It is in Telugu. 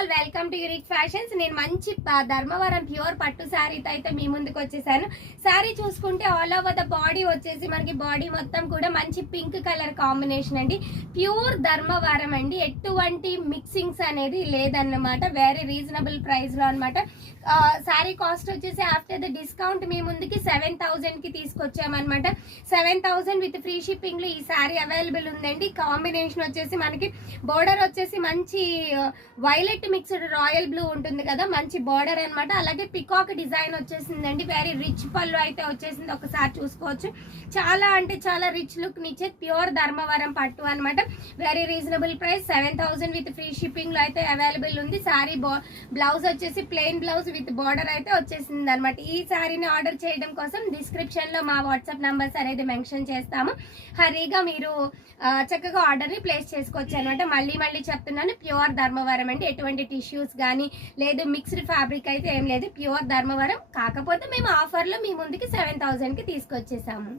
All welcome to unique fashions. నేను మంచి ధర్మవరం ప్యూర్ పట్టు శారీతో అయితే మీ ముందుకు వచ్చేసాను. శారీ చూసుకుంటే ఆల్ ఓవర్ ద బాడీ వచ్చేసి మనకి బాడీ మొత్తం కూడా మంచి పింక్ కలర్ కాంబినేషన్ అండి. ప్యూర్ ధర్మవరం అండి, ఎటువంటి మిక్సింగ్స్ అనేది లేదన్నమాట. వెరీ రీజనబుల్ ప్రైస్ లో అనమాట. శారీ కాస్ట్ వచ్చేసి ఆఫ్టర్ ద డిస్కౌంట్ మీ ముందుకి 7,000 కి తీసుకొచ్చామన్నమాట. 7,000 విత్ ఫ్రీ షిప్పింగ్ లో ఈ శారీ అవైలబుల్ ఉందండి. కాంబినేషన్ వచ్చేసి మనకి బోర్డర్ వచ్చేసి మంచి వైలెట్ మిక్స్డ్ రాయల్ బ్లూ ఉంటుంది కదా, మంచి బార్డర్ అన్నమాట. అలాగే పికాక్ డిజైన్ వచ్చేసిందండి. వెరీ రిచ్ పళ్ళు అయితే వచ్చేసింది, ఒకసారి చూసుకోవచ్చు. చాలా అంటే చాలా రిచ్ లుక్ నిచ్చే ప్యూర్ ధర్మవరం పట్టు అన్నమాట. Very reasonable price, 7,000 with free shipping లో అయితే అవైలబుల్ ఉంది. సారీ బ్లౌజ్ వచ్చేసి ప్లెయిన్ బ్లౌజ్ విత్ బార్డర్ అయితే వచ్చేసింది అనమాట. ఈ సారీని ఆర్డర్ చేయడం కోసం డిస్క్రిప్షన్ లో మా వాట్సాప్ నంబర్స్ అనేది మెన్షన్ చేస్తాము. హరీగా మీరు చక్కగా ఆర్డర్ ని ప్లేస్ చేసుకోవచ్చు అనమాట. మళ్ళీ చెప్తున్నాను, ప్యూర్ ధర్మవరం అండి. ఎటువంటి టిష్యూస్ కానీ లేదు, మిక్స్డ్ ఫ్యాబ్రిక్ అయితే ఏం లేదు, ప్యూర్ ధర్మవరం. కాకపోతే మేము ఆఫర్ లో మీ ముందుకి 7,000 కి తీసుకొచ్చేసాము.